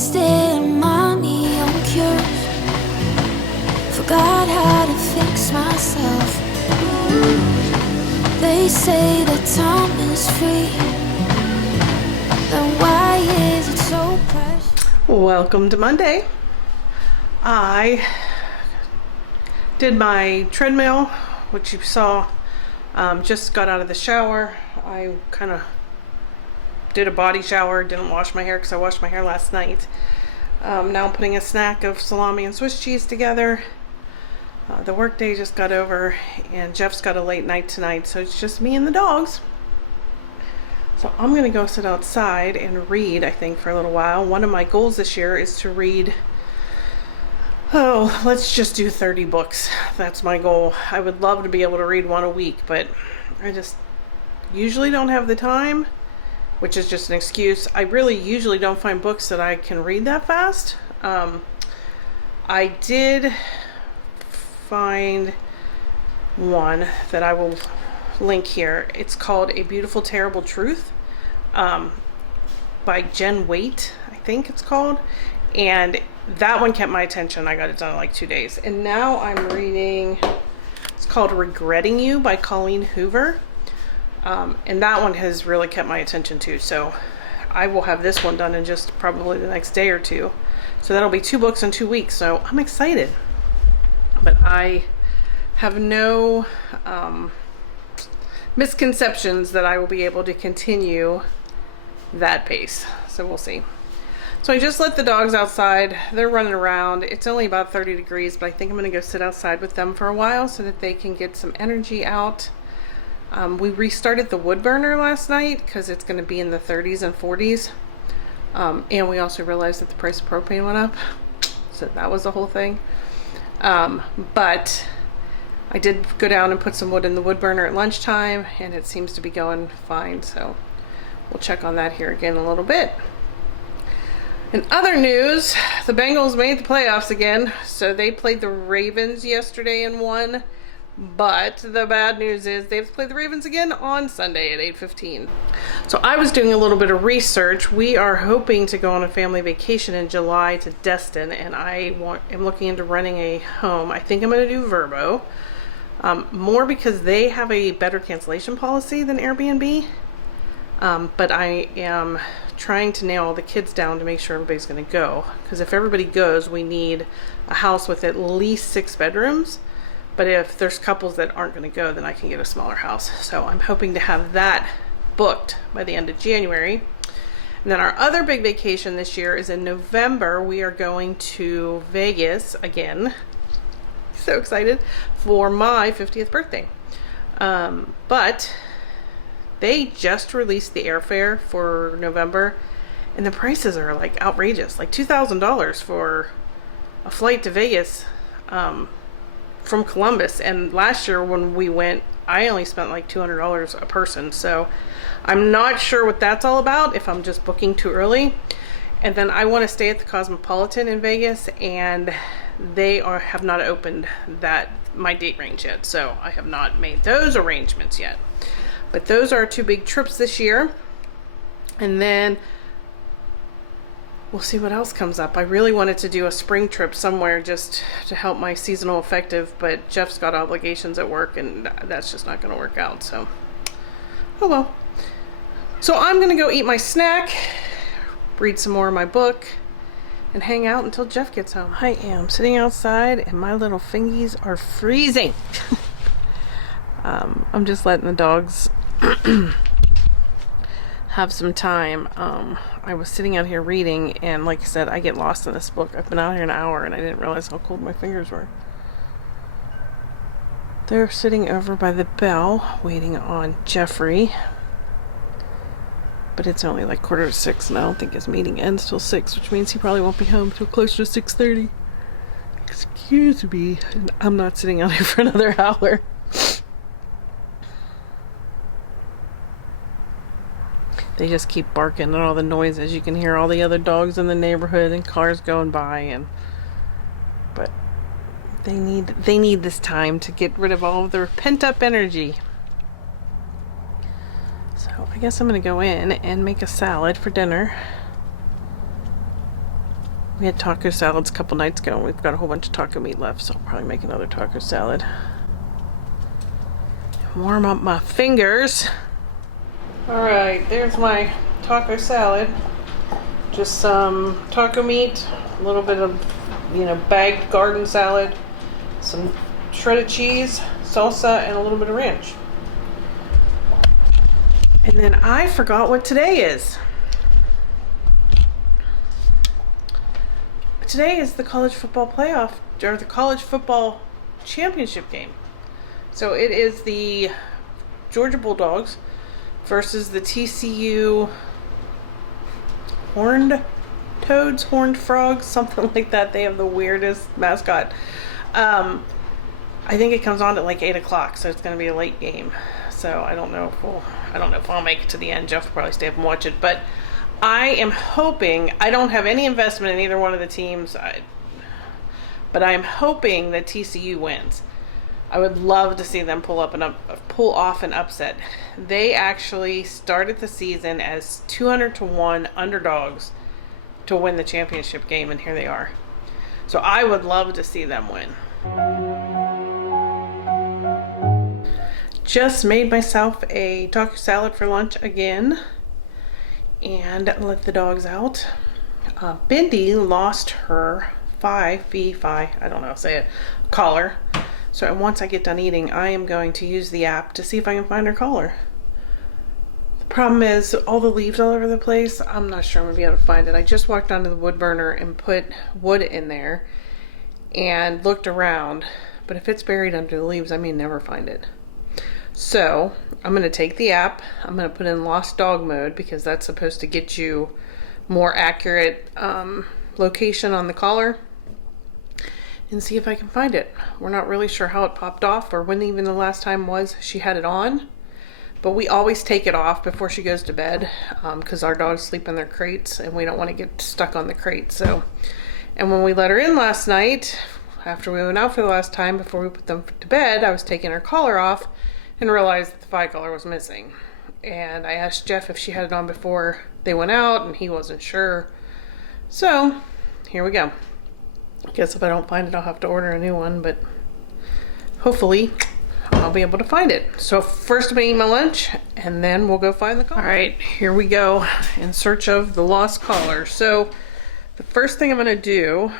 wasted money on cures. Forgot how to fix myself. They say that time is free. Then why is it so precious? Welcome to Monday. I did my treadmill, which you saw. Just got out of the shower. I kind of did a body shower, didn't wash my hair because I washed my hair last night. Now I'm putting a snack of salami and Swiss cheese together. The work day just got over and Jeff's got a late night tonight, so it's just me and the dogs. So I'm gonna go sit outside and read, I think, for a little while. One of my goals this year is to read, let's just do 30 books. That's my goal. I would love to be able to read one a week, but I just usually don't have the time, which is just an excuse. I really usually don't find books that I can read that fast. I did find one that I will link here. It's called A Beautiful Terrible Truth, by Jen Waite, I think it's called. And that one kept my attention. I got it done in like 2 days. And now I'm reading, it's called Regretting You by Colleen Hoover. And that one has really kept my attention too. So I will have this one done in just probably the next day or two. So that'll be 2 books in 2 weeks. So I'm excited. But I have no misconceptions that I will be able to continue that pace. So we'll see. So I just let the dogs outside. They're running around. It's only about 30 degrees, but I think I'm going to go sit outside with them for a while so that they can get some energy out. We restarted the wood burner last night because it's going to be in the 30s and 40s. And we also realized that the price of propane went up. So that was the whole thing. But I did go down and put some wood in the wood burner at lunchtime, and it seems to be going fine. So we'll check on that here again in a little bit. In other news, the Bengals made the playoffs again. So they played the Ravens yesterday and won. But the bad news is they have to play the Ravens again on Sunday at 8:15. So I was doing a little bit of research. We are hoping to go on a family vacation in July to Destin, and am looking into renting a home. I think I'm going to do Verbo. More because they have a better cancellation policy than Airbnb. But I am trying to nail all the kids down to make sure everybody's going to go. Because if everybody goes, we need a house with at least 6 bedrooms. But if there's couples that aren't going to go, then I can get a smaller house. So I'm hoping to have that booked by the end of January. And then our other big vacation this year is in November. We are going to Vegas again. So excited for my 50th birthday. But they just released the airfare for November, and the prices are like outrageous, like $2,000 for a flight to Vegas from Columbus. And last year when we went, I only spent like $200 a person. So I'm not sure what that's all about, if I'm just booking too early. And then I want to stay at the Cosmopolitan in Vegas, and they have not opened my date range yet. So I have not made those arrangements yet. But those are 2 big trips this year. And then we'll see what else comes up. I really wanted to do a spring trip somewhere just to help my seasonal affective, but Jeff's got obligations at work, and that's just not going to work out. So, oh well. So I'm going to go eat my snack, read some more of my book, and hang out until Jeff gets home. I am sitting outside, and my little fingies are freezing. I'm just letting the dogs have some time. I was sitting out here reading, and like I said, I get lost in this book. I've been out here an hour, and I didn't realize how cold my fingers were. They're sitting over by the bell, waiting on Jeffrey. But it's only like 5:45, and I don't think his meeting ends till 6, which means he probably won't be home till close to 6:30. Excuse me. I'm not sitting out here for another hour. They just keep barking and all the noises. You can hear all the other dogs in the neighborhood and cars going by, but they need this time to get rid of all of their pent-up energy. So I guess I'm gonna go in and make a salad for dinner. We had taco salads a couple nights ago, and we've got a whole bunch of taco meat left, so I'll probably make another taco salad. Warm up my fingers. Alright, there's my taco salad. Just some taco meat, a little bit of, bagged garden salad, some shredded cheese, salsa, and a little bit of ranch. And then I forgot what today is. Today is the college football playoff, or the college football championship game. So it is the Georgia Bulldogs versus the TCU Horned Toads, Horned Frogs, something like that. They have the weirdest mascot. I think it comes on at like 8 o'clock, so it's going to be a late game. So I don't know if I'll make it to the end. Jeff will probably stay up and watch it, but I am hoping. I don't have any investment in either one of the teams, but I am hoping that TCU wins. I would love to see them pull off an upset. They actually started the season as 200-1 underdogs to win the championship game, and here they are. So I would love to see them win. Just made myself a taco salad for lunch again and let the dogs out. Bindi lost her collar. So once I get done eating, I am going to use the app to see if I can find her collar. The problem is all the leaves all over the place. I'm not sure I'm going to be able to find it. I just walked onto the wood burner and put wood in there and looked around. But if it's buried under the leaves, I may never find it. So I'm going to take the app. I'm going to put in lost dog mode because that's supposed to get you more accurate location on the collar, and see if I can find it. We're not really sure how it popped off or when even the last time was she had it on, but we always take it off before she goes to bed because our dogs sleep in their crates and we don't want to get stuck on the crate. So, and when we let her in last night, after we went out for the last time before we put them to bed, I was taking her collar off and realized that the 5 collar was missing. And I asked Jeff if she had it on before they went out, and he wasn't sure. So, here we go. I guess if I don't find it, I'll have to order a new one, but hopefully I'll be able to find it. So first I'm gonna eat my lunch, and then we'll go find the collar. All right, here we go in search of the lost collar. So the first thing I'm gonna do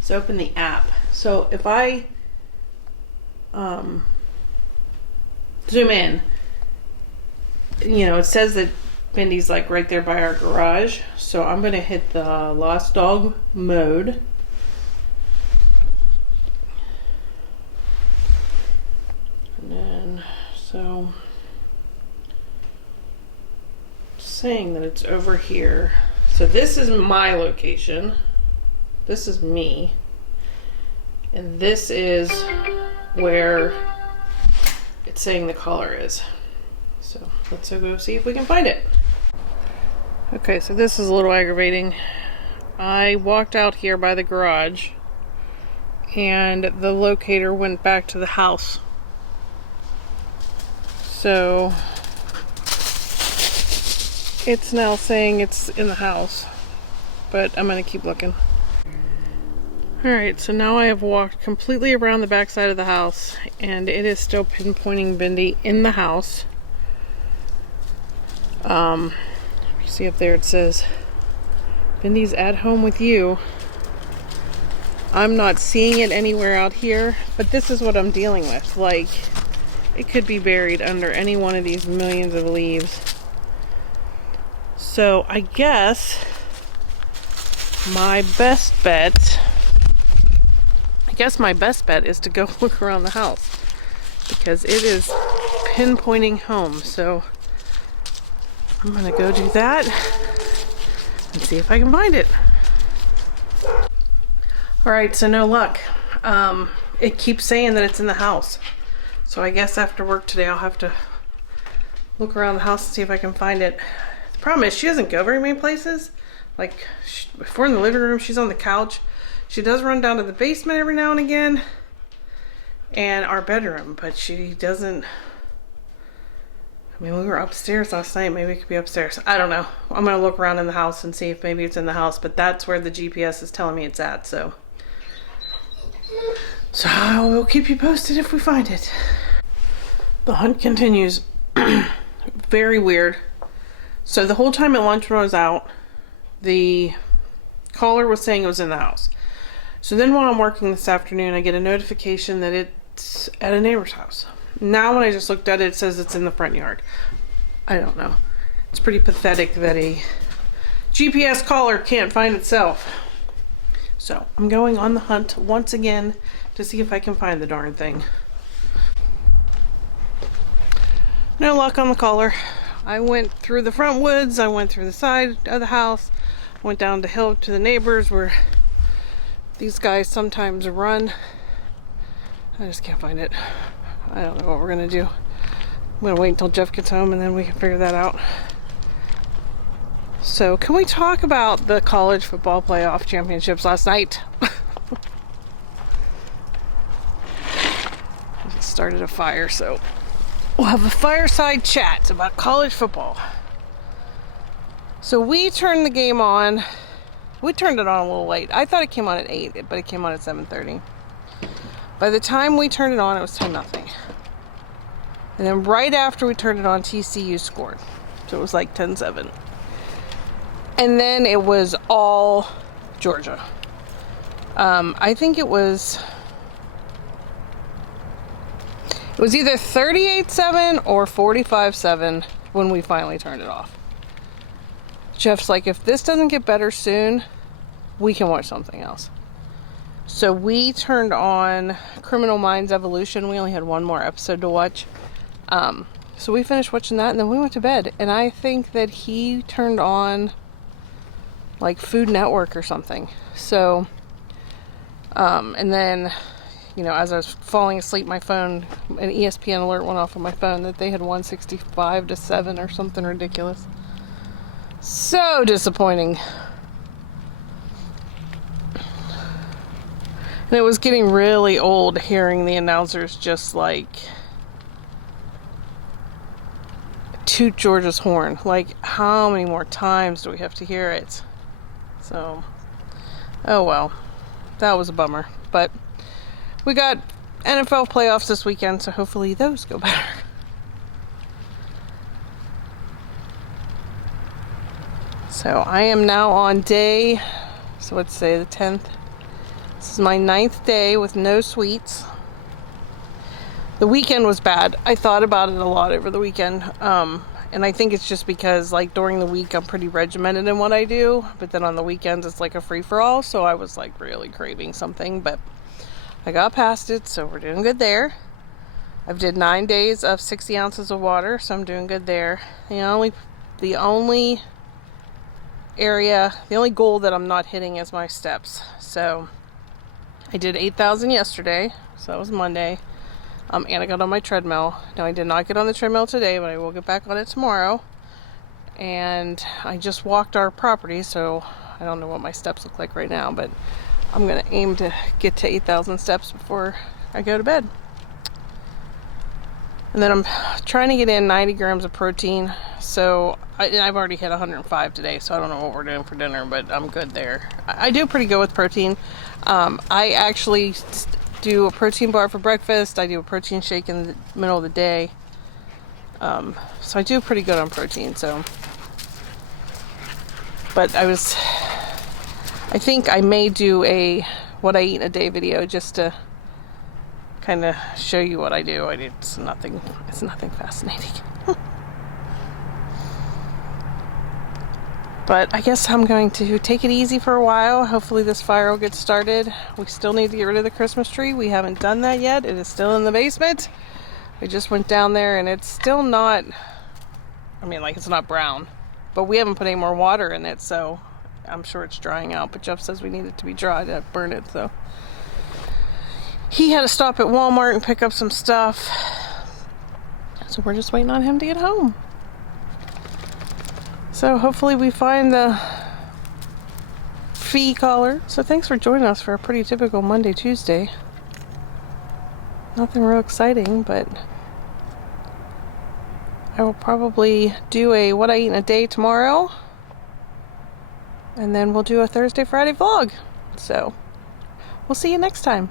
is open the app. So if I zoom in, it says that Bindi's like right there by our garage. So I'm going to hit the lost dog mode. And then, so saying that it's over here. So this is my location. This is me. And this is where it's saying the collar is. So let's go see if we can find it. Okay, so this is a little aggravating. I walked out here by the garage and the locator went back to the house. So it's now saying it's in the house, but I'm gonna keep looking. Alright, so now I have walked completely around the back side of the house and it is still pinpointing Bindi in the house. You see up there it says Bindi's at home with you. I'm not seeing it anywhere out here, but this is what I'm dealing with. Like, it could be buried under any one of these millions of leaves. So I guess my best bet is to go look around the house because it is pinpointing home. So I'm gonna go do that and see if I can find it. Alright, so no luck. It keeps saying that it's in the house. So I guess after work today I'll have to look around the house and see if I can find it. The problem is she doesn't go very many places. Like, before in the living room, she's on the couch. She does run down to the basement every now and again and our bedroom, but she doesn't I mean, we were upstairs last night. Maybe it could be upstairs. I don't know. I'm going to look around in the house and see if maybe it's in the house. But that's where the GPS is telling me it's at. So we'll keep you posted if we find it. The hunt continues. Very weird. So the whole time at lunch when I was out, the caller was saying it was in the house. So then while I'm working this afternoon, I get a notification that it's at a neighbor's house. Now when I just looked at it, it says it's in the front yard. I don't know. It's pretty pathetic that a GPS caller can't find itself. So I'm going on the hunt once again to see if I can find the darn thing. No luck on the caller. I went through the front woods, I went through the side of the house, went down the hill to the neighbors where these guys sometimes run. I just can't find it. I don't know what we're gonna do. I'm gonna wait until Jeff gets home and then we can figure that out. So can we talk about the college football playoff championships last night? I just started a fire, so we'll have a fireside chat about college football. So we turned the game on. We turned it on a little late. I thought it came on at 8, but it came on at 7:30. By the time we turned it on, it was 10-0. And then right after we turned it on, TCU scored. So it was like 10-7. And then it was all Georgia. I think it was either 38-7 or 45-7 when we finally turned it off. Jeff's like, if this doesn't get better soon, we can watch something else. So we turned on Criminal Minds Evolution. We only had one more episode to watch. So we finished watching that and then we went to bed. And I think that he turned on like Food Network or something. So, and then, you know, as I was falling asleep, my phone, an ESPN alert went off on my phone that they had won 65-7 or something ridiculous. So disappointing. And it was getting really old hearing the announcers just like toot Georgia's horn. Like, how many more times do we have to hear it? So, oh well. That was a bummer. But we got NFL playoffs this weekend, so hopefully those go better. So I am now on day, so let's say the 10th. This is my 9th day with no sweets. The weekend was bad. I thought about it a lot over the weekend. And I think it's just because like during the week I'm pretty regimented in what I do. But then on the weekends it's like a free-for-all. So I was like really craving something. But I got past it, so we're doing good there. I've did 9 days of 60 ounces of water, so I'm doing good there. The only goal that I'm not hitting is my steps. So I did 8,000 yesterday, so that was Monday. And I got on my treadmill. Now I did not get on the treadmill today, but I will get back on it tomorrow. And I just walked our property, so I don't know what my steps look like right now, but I'm gonna aim to get to 8,000 steps before I go to bed. And then I'm trying to get in 90 grams of protein. So I've already hit 105 today, so I don't know what we're doing for dinner, but I'm good there. I do pretty good with protein. I actually do a protein bar for breakfast. I do a protein shake in the middle of the day. So I do pretty good on protein. So, but I think I may do a what I eat in a day video just to kind of show you what I do. It's nothing fascinating. But I guess I'm going to take it easy for a while. Hopefully this fire will get started. We still need to get rid of the Christmas tree. We haven't done that yet. It is still in the basement. I just went down there and it's still not, I mean, like it's not brown, but we haven't put any more water in it, so I'm sure it's drying out. But Jeff says we need it to be dry to burn it, so he had to stop at Walmart and pick up some stuff. So we're just waiting on him to get home. So hopefully we find the fee caller. So thanks for joining us for a pretty typical Monday, Tuesday. Nothing real exciting, but I will probably do a what I eat in a day tomorrow, and then we'll do a Thursday, Friday vlog. So we'll see you next time.